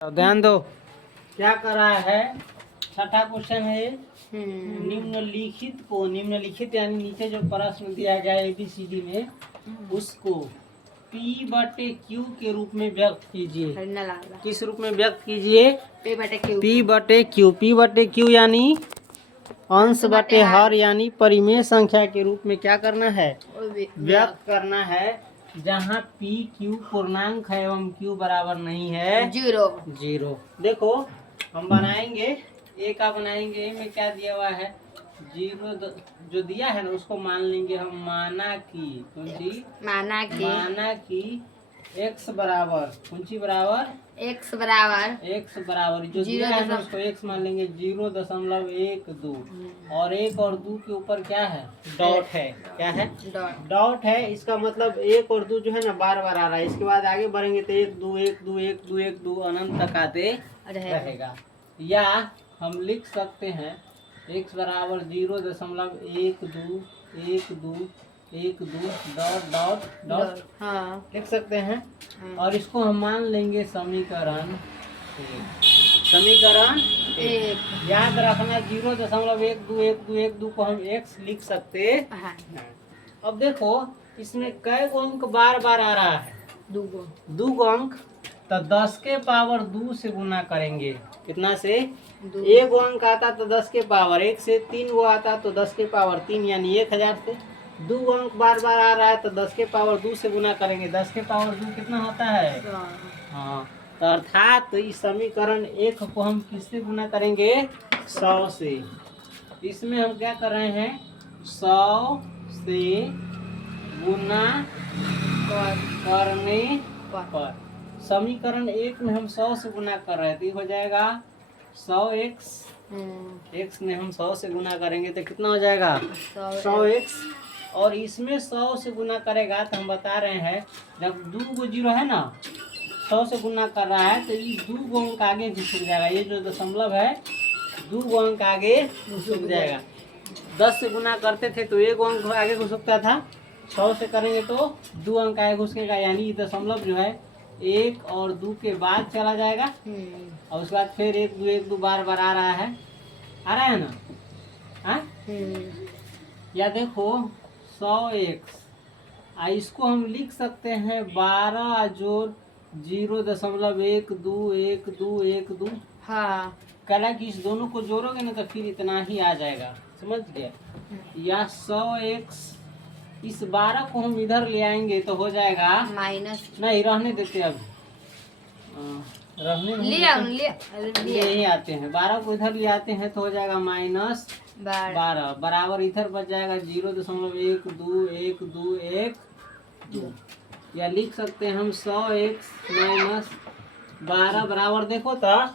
ध्यान दो क्या कर रहा है। छठा क्वेश्चन है निम्नलिखित यानी नीचे जो प्रश्न दिया गया ABCD में उसको P/Q के रूप में व्यक्त कीजिए। किस रूप में व्यक्त कीजिए? P/Q। P/Q यानी अंश बटे हर यानी परिमेय संख्या के रूप में क्या करना है? व्यक्त करना है। जहाँ P Q पूर्णांक है एवं Q बराबर नहीं है जीरो। देखो हम बनाएंगे A का बनाएंगे में क्या दिया हुआ है? जीरो जो दिया है ना उसको मान लेंगे हम माना कि x बराबर x बराबर जो दिया है ना उसको x मान लेंगे 0.12 और 1 और 2 के ऊपर क्या है? डॉट है। क्या है? डॉट है। इसका मतलब 1 और 2 जो है ना बार बार आ रहा है। इसके बाद आगे बढ़ेंगे तो 1 2 1 2 1 2 1 2 अनंत तक आते रहेगा। या हम लिख सकते हैं x बराबर 0.12 डॉट लिख सकते हैं। और इसको हम मान लेंगे समीकरण एक। याद रखना 0.12 को हम x लिख सकते हैं। अब देखो इसमें कै गो अंक बार बार आ रहा है? 2 अंक। तो 10 के पावर 2 से गुना करेंगे। कितना से? 1 अंक आता तो 10 के पावर 1 से, 3 गो आता तो 10 के पावर 3 यानी 1000 से। 2 अंक बार बार आ रहा है तो 10 के पावर 2 से गुना करेंगे। 10 के पावर 2 कितना होता है? हाँ। तो अर्थात इस समीकरण 1 को हम किससे गुना करेंगे? 100 से। इसमें हम क्या कर रहे हैं? 100 से गुना करने पर समीकरण 1 में हम 100 से गुना कर रहे थे, हो जाएगा 100x। x में हम 100 से गुना करेंगे तो कितना हो जाएगा? 100x। और इसमें 100 से गुना करेगा तो हम बता रहे हैं जब 2 गो जीरो है ना 100 से गुना कर रहा है तो ये 2 गो अंक आगे घुस जाएगा। ये जो दशमलव है 2 गो अंक आगे घुस जाएगा। 10 से गुना करते थे तो 1 अंक आगे घुस सकता था। 100 से करेंगे तो 2 अंक आगे घुसेगा यानी दशमलव जो है 1 और 2 के बाद चला जाएगा। और उसके बाद फिर 1 2 बार बार आ रहा है ना? हाँ? या देखो 100x इसको हम लिख सकते हैं 12 जोड़ 0.12 हाँ। कला कि इस दोनों को जोड़ोगे ना तो फिर इतना ही आ जाएगा। समझ गया? या 100x इस 12 को हम इधर ले आएंगे तो हो जाएगा माइनस। नहीं रहने देते अब ले ही आते हैं। 12 को इधर ले आते हैं तो हो जाएगा माइनस 12 बराबर इधर बच जाएगा 0.12 या लिख सकते हैं हम 100x माइनस 12 बराबर देखो तो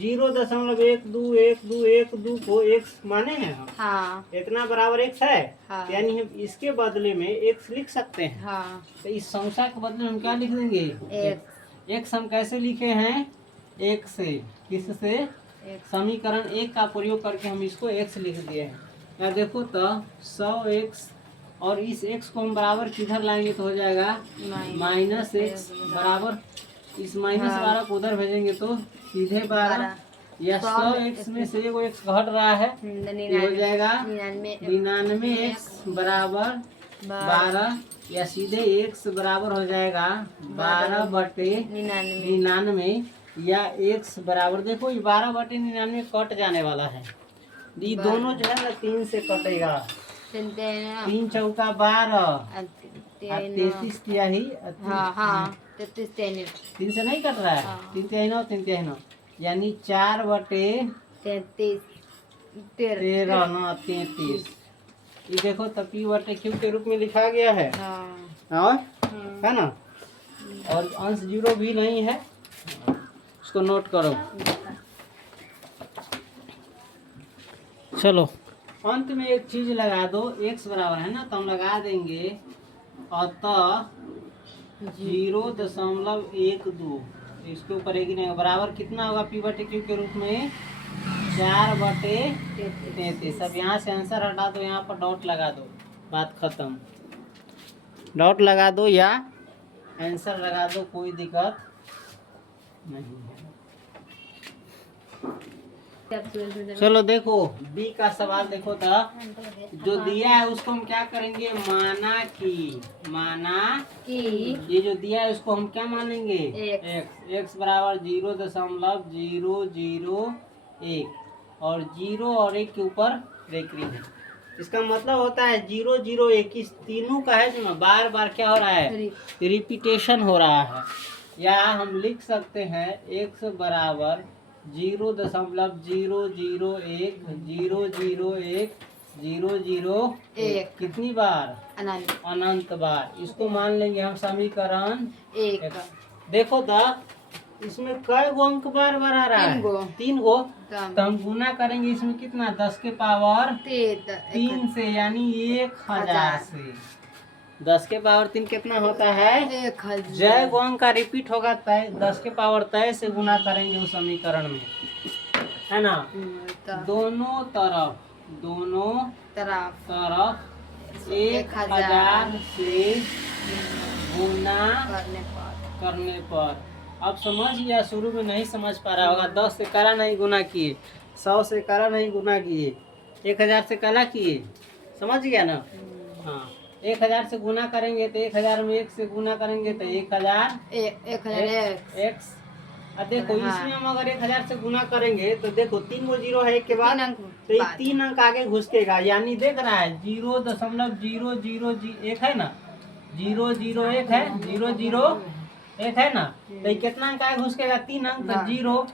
0.12 को x माने हैं हम। हाँ। इतना बराबर x है। हाँ। यानी हम इसके बदले में x लिख सकते हैं। हाँ। तो इस संख्या के बदले हम क्या लिख देंगे? x हम कैसे लिखे हैं? x से। किससे? समीकरण 1 का प्रयोग करके हम इसको x लिख दिए हैं। या देखो तो 100x और इस x को हम बराबर किधर लाएंगे तो हो जाएगा माइनस x बराबर इस माइनस 12 को उधर भेजेंगे तो सीधे 12 या 100x में से एगो x घट रहा है ये हो जाएगा 99x बराबर 12 या सीधे x बराबर हो जाएगा 12/99 या x बराबर देखो ये 12/99 कट जाने वाला है। ये दोनों जो है ना 3 से कटेगा। 3 चौका 12 33 तिहाई 3 से नहीं कट रहा है। 3 तिहाई 9 यानी 4/13 ये देखो तो P/Q के रूप में लिखा गया है। और है ना? और अंश जीरो भी नहीं है। इसको नोट करो। चलो अंत में एक चीज लगा दो। x बराबर है ना तो हम लगा देंगे अतः 0.12 इसके ऊपर एक नहीं बराबर कितना होगा P/Q के रूप में 4/33। अब यहाँ से आंसर हटा दो, यहाँ पर डॉट लगा दो, बात खत्म। डॉट लगा दो या आंसर लगा दो, कोई दिक्कत नहीं है। चलो देखो बी का सवाल देखो था, जो दिया है उसको हम क्या करेंगे, माना कि ये जो दिया है उसको हम क्या मानेंगे, x बराबर 0.001 और 0 और 1 के ऊपर रेखरी है। इसका मतलब होता है 0 0 1 इस तीनों का है जो बार बार क्या हो रहा है, रिपीटेशन हो रहा है। या हम लिख सकते हैं x बराबर 0.001 कितनी बार, अनंत बार। इसको मान लेंगे हम समीकरण एक। देखो तो इसमें कई गो अंक बार बार आ रहा है, 3 गो। तो हम गुना करेंगे इसमें कितना, 10 के पावर 3 से, यानी 1000 से। 10 के पावर 3 कितना होता है, 1000। जय गो अंक का रिपीट होगा 10 के पावर 23 से गुना करेंगे उस समीकरण में, है ना। दोनों तरफ 1000 से गुना करने पर। अब समझ गया, शुरू में नहीं समझ पा रहा होगा। 10 से करा नहीं गुना किए, 100 से करा नहीं गुना किए, 1000 से कला किए, समझ गया ना। हाँ 1000 से गुना करेंगे तो 1000 में 1 से गुना करेंगे तो 1000 x। अब देखो इसमें हम अगर 1000 से गुना करेंगे तो देखो 3 गो जीरो है एक के बाद, तो ये 3 अंक आगे घुसकेगा, यानी देख रहा है 0.001 है ना, 001 है, 001 है ना। तो ये कितना अंक आगे घुसकेगा, 3 अंक। तो 0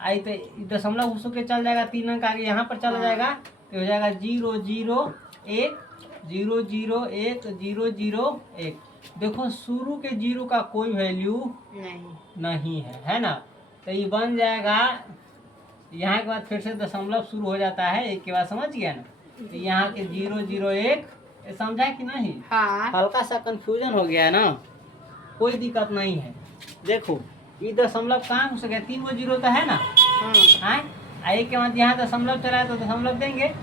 आई तो दशमलव घुस के चल जाएगा, 3 अंक आगे यहाँ पर चला जाएगा, तो हो जाएगा 001 001। देखो शुरू के 0 का कोई वैल्यू नहीं है ना। तो ये बन जाएगा, यहाँ के बाद फिर से दशमलव शुरू हो जाता है 1 के बाद, समझ गया ना। तो यहाँ के 001 समझा कि नहीं। हाँ। हल्का सा कंफ्यूजन हो गया है ना, कोई दिक्कत नहीं है। देखो ये दशमलव कहाँ घुस गया, 3 गो 0 तो है ना। हाँ 1 के बाद यहाँ दशमलव चला है तो दशमलव देंगे।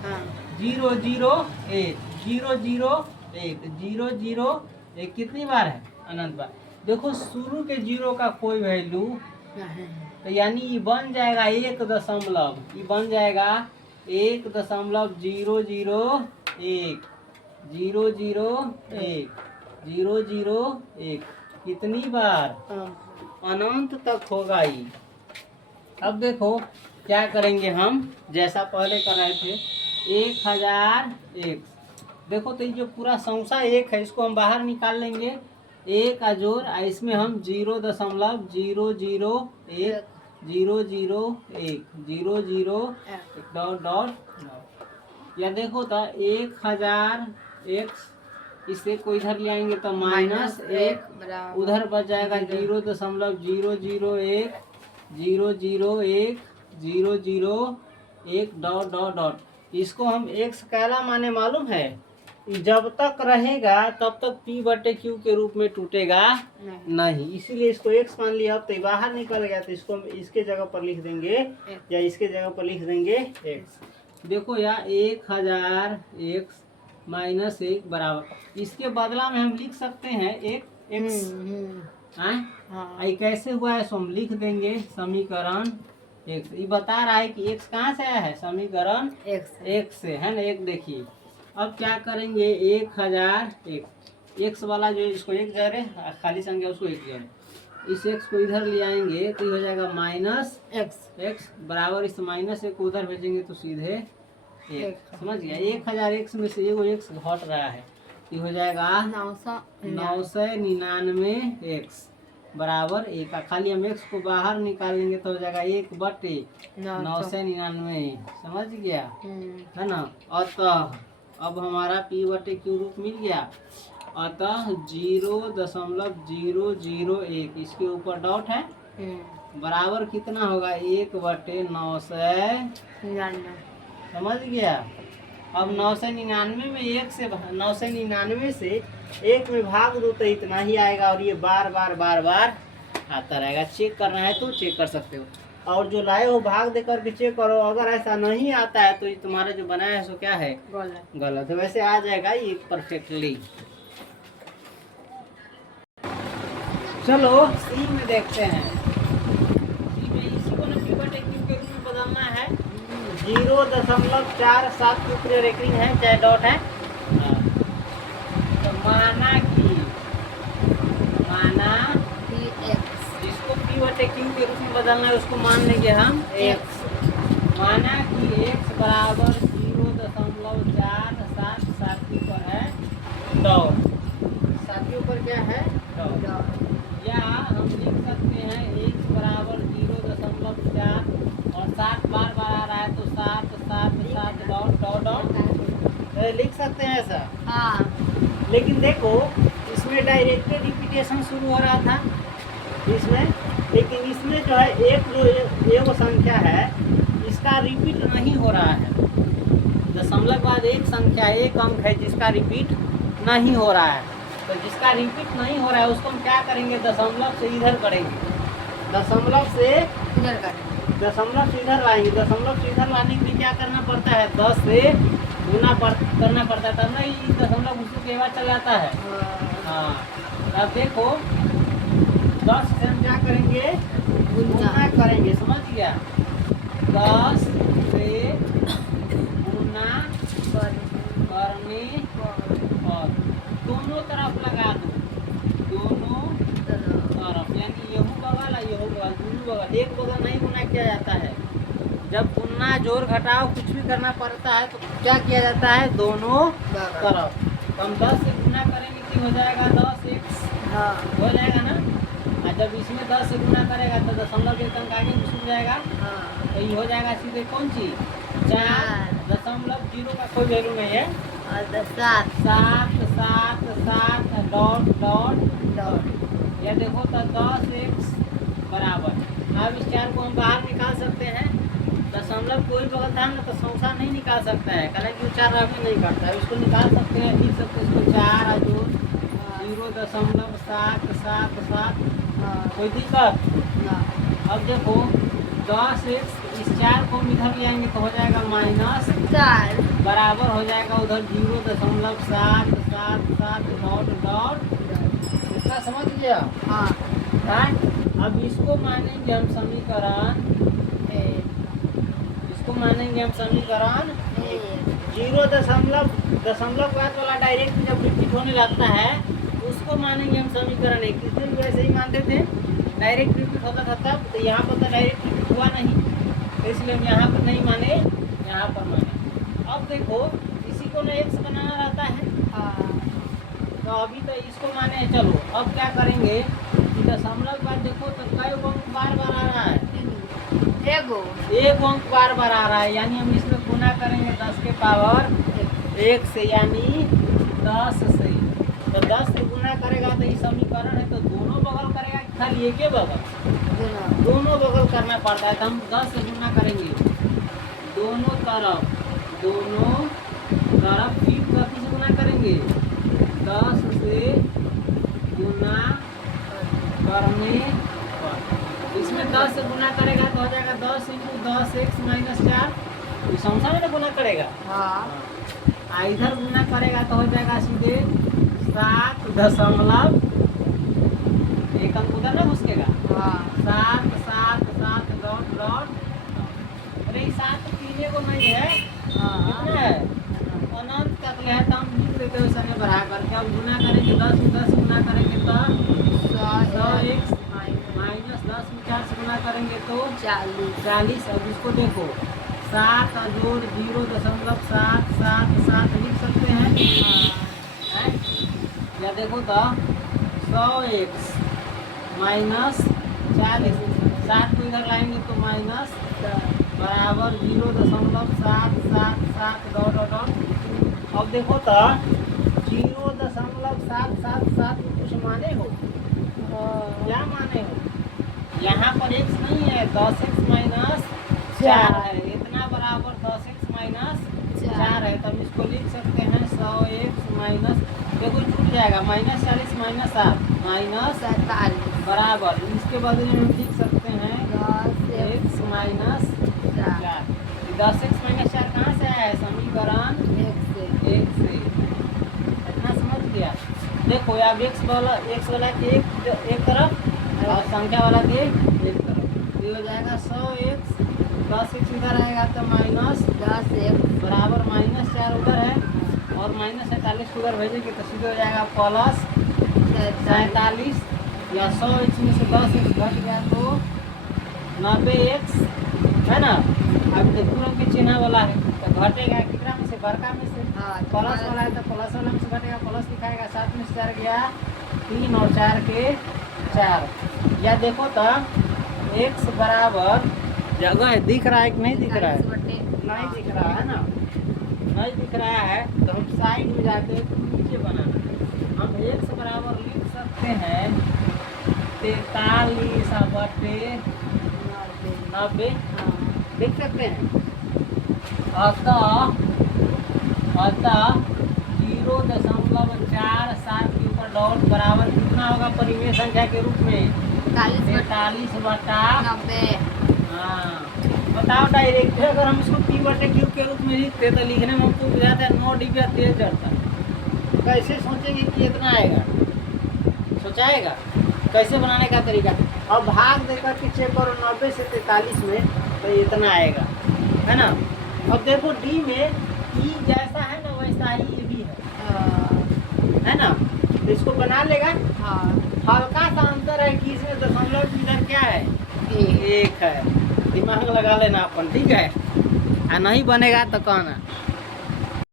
001 कितनी बार है, अनंत बार। देखो शुरू के 0 का कोई वैल्यू तो यानी ये बन जाएगा 1 दशमलव, ये बन जाएगा 1.001 कितनी बार, अनंत तक होगा ये। अब देखो क्या करेंगे हम, जैसा पहले कर रहे थे 1001। देखो तो ये जो पूरा संख्या 1 है इसको हम बाहर निकाल लेंगे, 1 का जोड़, इसमें हम 0.001 डॉट। या देखो तो 1000 इसे को इधर ले आएंगे तो -1, उधर बच जाएगा 0.001 डॉट। इसको हम x कैला माने मालूम है, जब तक रहेगा तब तक P/Q के रूप में टूटेगा नहीं, इसीलिए इसको x मान लिया। अब तो बाहर निकल गया तो इसको हम इसके जगह पर लिख देंगे या इसके जगह पर लिख देंगे x। देखो यहाँ 1000x - 1 बराबर, इसके बदला में हम लिख सकते हैं एक x। हाँ कैसे हुआ है सो हम लिख देंगे समीकरण x। ये बता रहा है कि x कहाँ से आया है, समीकरण x से, है ना। एक देखिए अब क्या करेंगे, 1001 वाला जो इसको 1 जोड़े, खाली संख्या उसको 1 जोड़े, इस x को इधर ले आएंगे तो हो जाएगा -x बराबर, इस -1 को उधर भेजेंगे तो सीधे 1। समझ गया, 1001 में से एगो x घट रहा है, ये हो जाएगा 999x बराबर 1। खाली हम x को बाहर निकाल लेंगे तो हो जाएगा 1/999। समझ गया, है ना। अतः अब हमारा P/Q रूप मिल गया। अतः 0.001 इसके ऊपर डॉट है, बराबर कितना होगा, 1/999। समझ गया। अब 999 में 1 से 999 से 1 में भाग दो तो इतना ही आएगा, और ये बार बार आता रहेगा। चेक करना है तो चेक कर सकते हो, और जो लाए हो भाग दे करके चेक करो। अगर ऐसा नहीं आता है तो ये तुम्हारा जो बनाया है सो क्या है, गलत है। वैसे आ जाएगा ये परफेक्टली। चलो सी में देखते हैं, सी में इसी को P/Q के रूप में बदलना है। 0.47 के ऊपर रेकरिंग है, चाहे डॉट है। तो माना कि इसको पी बटे क्यू के रूप में बदलना है, उसको मान लेंगे हम x। माना कि x बराबर 0.477 के ऊपर है डॉट, 7 के ऊपर क्या है डॉट, या हम लिख सकते हैं x बराबर 0.4 और 7 बार बार आ रहा है तो 7 7 7 डॉट डॉट डॉट लिख सकते हैं ऐसा। हाँ, लेकिन देखो इसमें डायरेक्टेड रिपीटेशन शुरू हो रहा था इसमें, लेकिन इसमें जो है ये वो संख्या है इसका रिपीट नहीं हो रहा है। दशमलव बाद एक संख्या, एक अंक है जिसका रिपीट नहीं हो रहा है। तो जिसका रिपीट नहीं हो रहा है उसको हम क्या करेंगे, दशमलव से इधर करेंगे, दशमलव से इधर लाएंगे। दशमलव से इधर लाने के लिए क्या करना पड़ता है, 10 से गुना करना पड़ता है, तब ना ये दशमलव उसी के बाद चल जाता है। हाँ, अब देखो 10 से हम क्या करेंगे, गुना करेंगे, समझ गया। 10 से गुना करने पर दोनों तरफ लगा दो, दोनों तरफ, यानी यहू बगल और यहू बगल, दोनों बगल। एक बगल नहीं गुना किया जाता है। जब गुना जोड़ घटाव कुछ भी करना पड़ता है तो क्या किया जाता है, दोनों तरफ। तो हम 10 से गुना करेंगे कि हो जाएगा 10x, हो जाएगा ना। और जब इसमें 10 से गुना करेगा तो दशमलव के अंक आगे छूट जाएगा। तो ये हो जाएगा सीधे कौन चीज, 4। दशमलव जीरो का कोई वैल्यू नहीं है, 7 7 7 7 डॉट डॉट डॉट। या देखो तो 10x बराबर, अब इस 4 को हम बाहर निकाल सकते हैं। दशमलव कोई बगल था ना तो संख्या नहीं निकाल सकता है, हालांकि 4 अभी नहीं काटता है, इसको निकाल सकते हैं, लिख सकते हैं इसको 4 जो 0.777। कोई दिक्कत ना। अब देखो 10x, इस 4 को हम इधर ले आएंगे तो हो जाएगा -4 बराबर हो जाएगा उधर 0.777 डॉट डॉट। इतना समझ गया। हाँ, अब इसको मानेंगे हम समीकरण, इसको मानेंगे हम समीकरण 0 दशमलव बाद वाला डायरेक्ट जब रिपीट होने लगता है उसको मानेंगे हम समीकरण 1। इसमें भी वैसे ही मानते थे, डायरेक्ट रिपीट होता था तब, तो यहाँ पर तो डायरेक्ट रिपीट हुआ नहीं, तो इसलिए हम यहाँ पर नहीं माने, यहाँ पर माने। अब देखो इसी को ना x बनाना रहता है। तो अभी तो इसको माने, चलो अब क्या करेंगे कि दशमलव बाद देखो तो कई अंक बार बार आ रहा है, एक अंक बार बार आ रहा है, यानी हम इसमें गुना करेंगे 10 के पावर 1 से, यानी 10 से। तो 10 से गुना करेगा तो ये समीकरण है, तो दोनों बगल करेगा कि खाली एक ही बगल, दोनों बगल करना पड़ता है। तो हम 10 से गुना करेंगे दोनों तरफ, फिर कथी से गुना करेंगे, 10 से गुना करने पर। इसमें 10 से गुना करेगा तो हो जाएगा 10 × 10x - 4, संख्या में गुना करेगा। इधर गुना करेगा तो हो जाएगा सीधे 7 दशमलव, एक अंक उधर ना घुसकेगा, 7 7 7 डॉट डॉट। अरे 7 तीने को नहीं है, कितना है, अनंत तक है, तो हम लिख देते हैं उसने बढ़ा करके। अब गुना करेंगे 10 गुना करेंगे तो 100x -10 में 4 से गुना करेंगे तो 40। अब इसको देखो 7 जोड़ 0.777 लिख सकते हैं। या देखो तो 100x -40, 7 को इधर लाएंगे तो माइनस बराबर 0.777 डॉट डॉट। अब देखो तो 0.777 कुछ माने हो, क्या माने हो, यहाँ पर x नहीं है, 10x - 4 है, इतना बराबर 10x - 4 है। तब इसको लिख सकते हैं 100x देखो छूट जाएगा, -40 - 7 -47 बराबर, इसके बदले में हम लिख सकते हैं 10x - 4। 10x - 4 कहाँ से आया है, समीकरण 1 से। इतना समझ गया। देखो अब x वाला के एक तरफ और संख्या वाला के एक तरफ, ये हो जाएगा 100x 10x इधर आएगा तो -10x बराबर -4 उधर है और -47 उधर भेजेंगे तो सीधे हो जाएगा +47 या 100x में से 10x घट गया तो 90x है ना। अब देखो के चिन्ह वाला है तो घटेगा कितना में से, बड़का में से, प्लस वाला है तो प्लस वाला में से घटेगा, प्लस दिखाएगा, 7 में से 4 गया 3 और 4 के 4। या देखो तो x बराबर जगह है, दिख रहा है कि नहीं दिख रहा है, नहीं दिख रहा है ना, नहीं दिख रहा है तो हम साइड में जाते हैं तो नीचे बनाना। हम x बराबर लिख सकते हैं 43/90 लिख सकते हैं। अतः 0.47 के ऊपर डॉट बराबर कितना होगा परिमेय संख्या के रूप में 43/90। हाँ बताओ डायरेक्ट अगर हम इसको p/q के रूप में लिखते तो लिखने में हमको बुझाता है 9 डिबिया तेज चढ़ता। कैसे सोचेंगे कि इतना आएगा, सोचाएगा कैसे बनाने का तरीका। अब भाग देकर के चेक करो 90 से 43 में तो इतना आएगा है ना। अब देखो डी में ई जैसा है ना वैसा ही ये भी है ना, तो इसको बना लेगा। हल्का सा अंतर है कि इसमें दशमलव इधर क्या है 1 है, दिमाग लगा लेना अपन, ठीक है। नहीं बनेगा तो कहना।